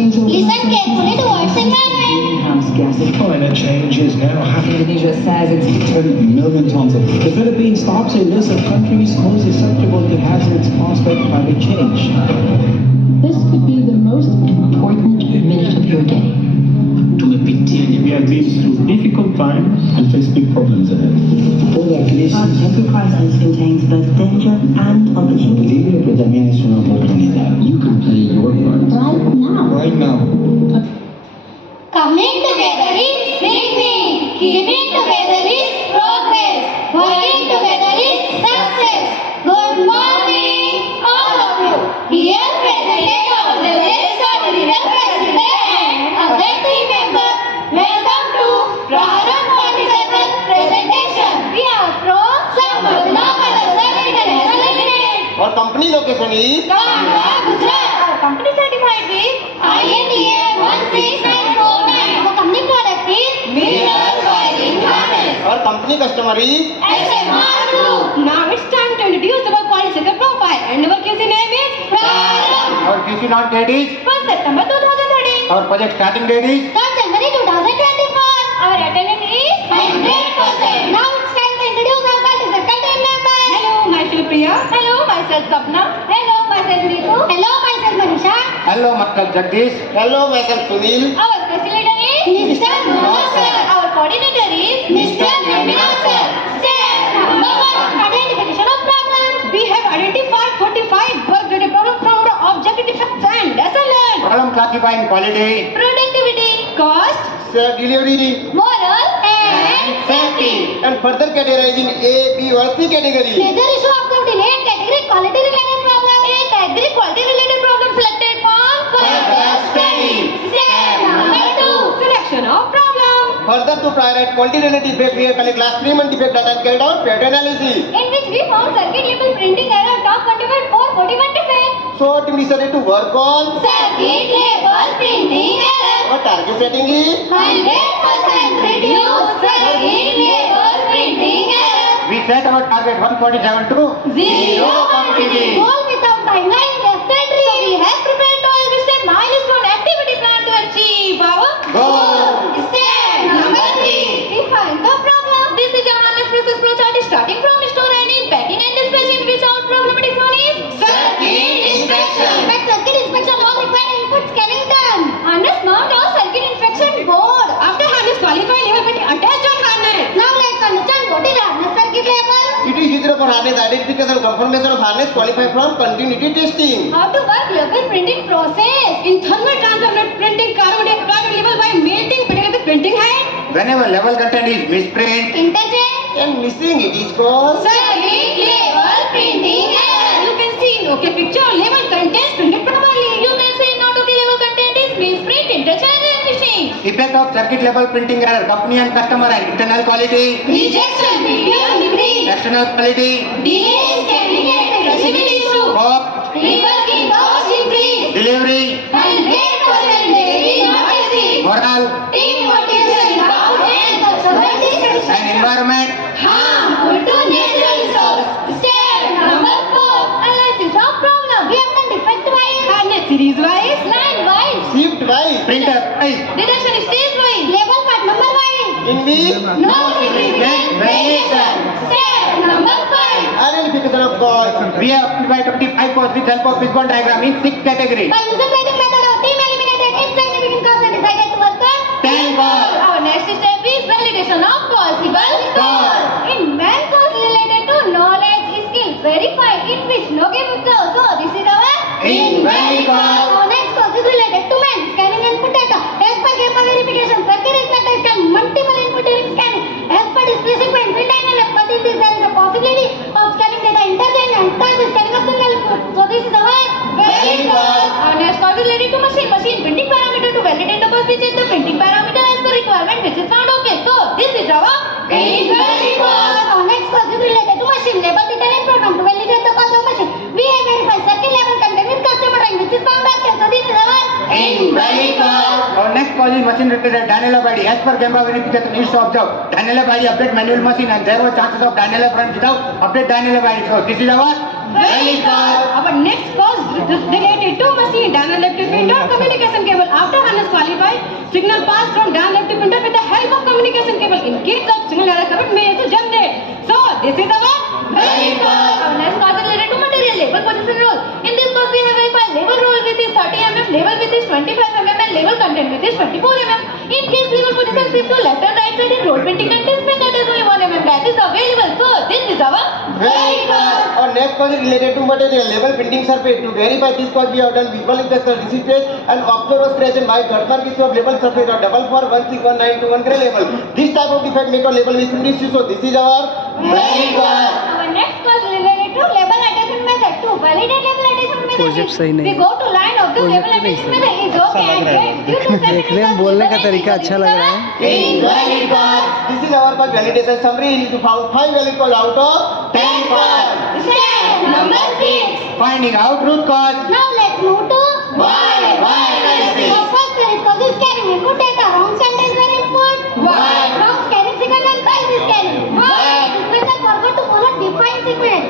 Listen carefully to what's environment. Greenhouse gases. Climate change is now happening. Indonesia says it's 10 million tons of. The Philippines tops a list of countries most susceptible to hazards caused by climate change. This could be the most important minute of your day. We have been through difficult times and face big problems ahead. Every crisis contains both danger and opportunity. You can play your part. Right now. Right now. Coming together is victory. Keeping together is progress. Working together is success. Good morning, all of you. Here presented our legislative president and other team members. Welcome to Praharam 47 presentation. We are from Sampadna Motherson International Limited. Our company location is Kandla, Gujarat. Our company certified with INDA 16949. Our company product is Mineral Wiring Harness. our company customer is SMR Group. Now it's time to introduce our quality sector profile, and our QC name is Praharam. our QC launch date is 1st September 2013. our project starting date is 3rd January 2024. Our attendance is 100%. Now it's time to introduce our quality sector team members. Hello, myself Priya. Hello, myself Sapna. Hello, myself Ritu. Hello, myself Manisha. hello myself Jagdish, hello myself Sunil, Our facilitator is Mr. Manoj sir. Our coordinator is Mr. Nirmala sir. Step number 1. Identification of problem. We have identified 45 work-related problems from the objective defects and lesson learned. problem classifying quality, Productivity, cost, delivery Moral and safety. and further categorizing A, B or C category. Major issue observed in A category quality related problem. A category quality related problem selected from Further study. Step number 2. selection of problem. Further to prioritize quality related defect, we have collect class 3 month defect data and carried out pattern analysis. In which we found circuit level printing error top 41 defect. So it is decided to work on Circuit label printing error. our target setting is 100% reduce circuit label printing error. we set our target 147 to Zero quantity. Goal without timeline tested. So we have prepared 12 step milestone activity plan to achieve our goal. Step number 3. Define the problem. This is our process flowchart starting from store and in packing and dispatching, which our problematic zone is Circuit inspection. But circuit inspection all require inputs carrying done. Harness mount or circuit inspection board. After harness qualify level but attached on harness. Now let's understand what is harness circuit label. It is used for harness identification and confirmation of harness qualified from continuity testing. How to work level printing process. In thermal transfer printing carbon level by melting particular printing height. Whenever level content is misprint Interchange. and missing, it is called Circuit label printing error. You can see in OK picture level content printed properly. You can see not OK level content is misprint, interchange and missing. effect of circuit level printing error, company and customer and internal quality, Rejection medium decrease. external quality, Delay in scanning and traceability issue. cost, Reworking cost increase. delivery, 100% delivery not received. moral Team motivation down and customer and dissatisfaction. environment. Harmful to natural resource. Step number 4. Analysis of problem. We have done defect wise, Harness series wise, line wise, Shift wise, printer wise, deduction stage wise. label part number wise. in which No significant variation. Step number 5. identification of cause. We have applied 25 codes with help of Fishbone diagram in 6 categories. By user rating method, our team eliminated insignificant cause and decided to work on 10 cause. Our next step is validation of possible cause. In main cause related to knowledge, skill, verified in which no given cause. So this is our Invalid cause. Our next cause is related to man scanning input data. As per GAPA verification, circuit inspector scan multiple input during scanning. As per display sequence, in line and but in this there is a possibility of scanning data interchange and thus scanning of single input. So this is our Valid cause. Our next cause is related to machine printing parameter to validate the cause which is the printing parameter as per requirement which is found okay. So this is our Invalid cause. Our next cause is related to machine label determined program to validate the cause of machine. We have verified circuit level content with customer time which is found okay. So this is our Invalid cause. Our next cause is machine related Daniela ID. As per GAPA verification, needs to observe Daniela ID update manual machine and there were chances of Daniela run without update Daniela ID. So this is our Vehicles. Our next cause related to machine down and left printer communication cable. After HANAS qualified, signal passed from down left printer with the help of communication cable. In case of signal error correct may also generate. So this is our Vehicles. Our next cause is related to material label position rule. In this cause we have verified label rule with is 30 mm, label with is 25 mm and label content with is 24 mm. In case label position shift to left and right side and roll printing contains pen that is only 1 mm that is available. So this is our Vehicles. Our next cause is related to material label printing surface. To verify this cause, we have done visual inspection, receipt page, and observer scratch and white dot mark issue of label surface or double for 16192 gray label. This type of defect make our label misprint issue. So this is our vehicles. Our next cause related to label attachment method. To validate label attachment method, we go to line of the label attachment method is okay and great. Due to देखने में बोलने का तरीका अच्छा लग रहा है. Vehicles. This is our cause validation summary. You need to found 5 valid cause out of 10 cause. Step number 6. Finding out root cause. Now let's move to Why is this? Our first valid cause is carrying input data. Wrong sentence when input. Why? Wrong scanning sequence and price is carrying. Why? Sequencer forgot to follow defined sequence.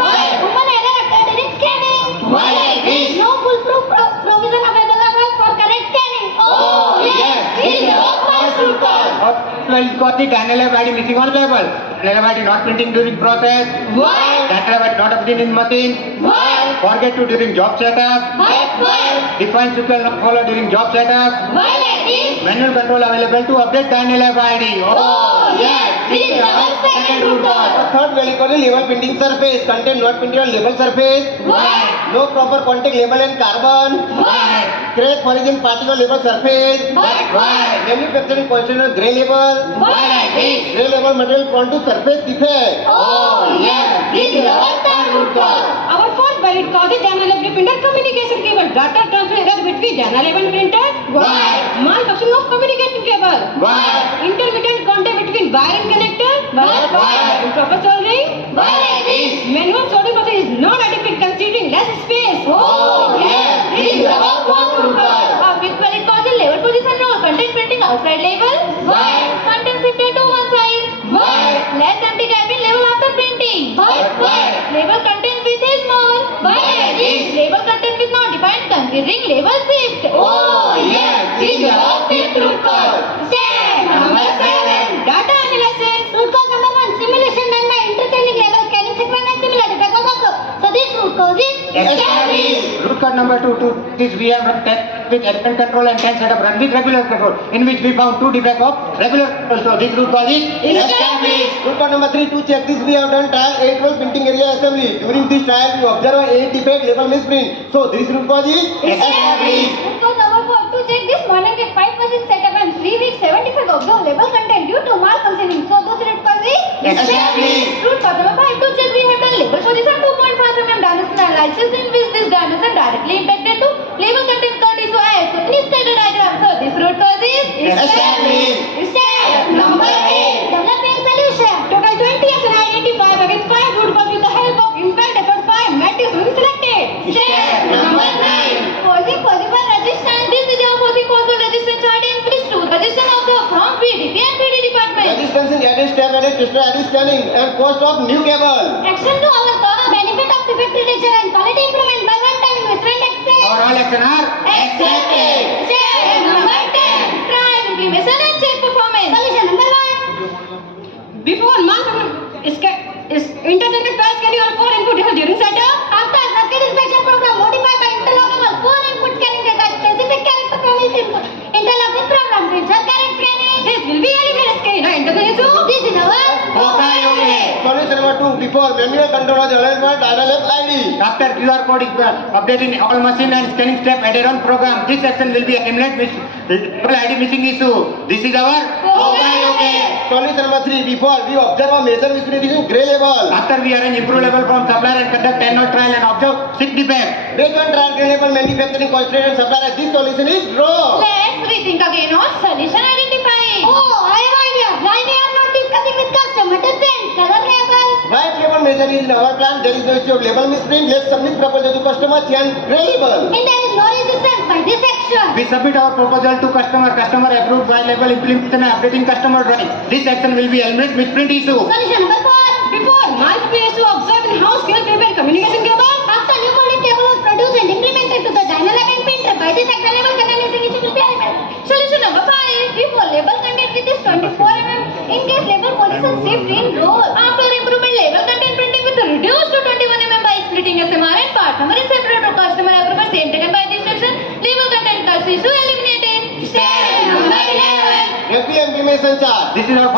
Why? Human error occurred in scanning. Why like this? No foolproof provision available for correct scanning. Oh, yes. This is our first root cause. Well, got the Daniel ID missing on label. Daniel ID not printing during process. Why? Daniel ID not updating in machine. Why? Forget to during job setup. Why? Define sequence not follow during job setup. Why like this? Manual control available to update Daniel ID. Oh, yes. This is our second root cause. Third value cause is label printing surface. Content not printed on label surface. Why? No proper contact label and carbon. Why? Crack origin particle label surface. Why? Manufacturing constant on gray label. Why like this? Gray label material prone to surface defect. Oh, yes. This is our third root cause. Our fourth valid cause is Dana level printer communication cable. Data transfer error between Dana level printers. Why? Malfunction of communication cable. Why? Intermittent contact between wire and connector. Why? Improper soldering. Why like this? Manual soldering process is not adequate considering less space. Oh, yes. This is our fourth root cause. Our fifth valid cause is label position rule. Content printing outside label. Why? Content shifted to one side. Why? Less empty gap in label after printing. Why? Label content width is more. Why like this? Label content is not defined considering label shift. Oh, yes. This is our fifth root cause. Step number 7. Data analysis. Root cause number 1. Simulation done by interchanging labels, scanning sequence and similar defect was observed. So this root cause is established. Root cause number 2. To this we have run test with element control and 10 setup run with regular control, in which we found 2 defects of regular control. So this root cause is Established. Root cause number 3. To check this we have done trial 8 12 printing area assembly. During this trial we observe 8 defect label misprint. So this root cause is Established. Root cause number 4. To check this 105% setup and 3 weeks 75 observed label content due to malfunctioning. So this root cause is Established. Root cause number 5. To check we have done label position 2.5 mm dimension analysis in which this dimension directly impacted to label content 30 so as so please take the diagram. So this root cause is Established. Step number 8. Developing solution. Total 20 as an identified against 5 root cause with the help of impact effort 5 matrix will be selected. Step number 9. Posing possible resistance. This is your posing possible resistance chart in please to resistance of the from PDP and PD department. Resistance in added step and twisted added scanning and cost of new cable. Action to our cause. Benefit of defect reduction and quality improvement by one-time investment expense. Our all action are Accepted. Step number 10. Try implementation and check performance. Solution number 1. Before malfunction is interjected price scanning on 4 input data during setup. After circuit inspection program modified by interlockable 4 input scanning data specific character from each input. Interlock this program to ensure correct scanning. This will be eliminated scanning. Now enter the issue. This is our Solution number 2. Before manual control was allowed by Dynalab ID. After QR code is updated in all machine and scanning step added on program, this action will be eliminated with ID missing issue. This is our Solution number 3. Before we observe a major misprint in gray label. After we arrange improve level from supplier and conduct annual trial and observe 6 defects. Based on trial gray label manufacturing constraint and supplier, this solution is wrong. Let's rethink again on solution identifying. Oh, I have idea. Why we are not discussing with customer to change color label? White label measure is in our plan. There is no issue of label misprint. Let's submit proposal to customer change gray label. And there is no resistance by this action. We submit our proposal to customer. Customer approved white label implementation and updating customer drawing. This action will be eliminated misprint issue. Solution number 4. Before malfunction issue observed in house scale prepare Communication cable. After new model cable was produced and implemented to the Dynalab and printer by the sector level content execution will be enabled. Solution number 5. If a label content with is 24 mm, in case label position shift in roll. After improvement, label content printing with reduced to 21 mm by splitting SMR and part number is separate to customer approval same taken by this section. Label content cost issue eliminated. Step number 11. FB implementation chart. This is our